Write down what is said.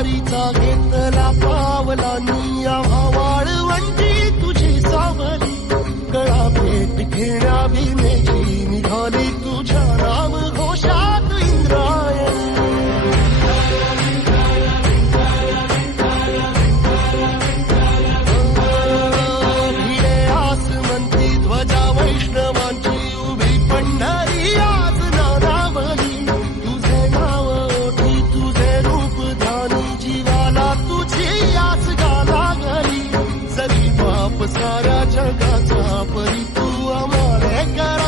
वारीचा घेतला पावलांनी आम्हा वाळवंटी तुझी सावली कळा भेट घेण्या भीमेची निघाली तुझ्या नाम घोषात इंद्रायणी भिडे आसमंती ध्वजा वैष्णवांची उभी पंढरी आज नादावली तुझे नाव ओठी तुझे रूप ध्यानी जीवाला तुझी आस गाला गली सरी बाप साऱ्या जगाचा परी तू आम्हाला कर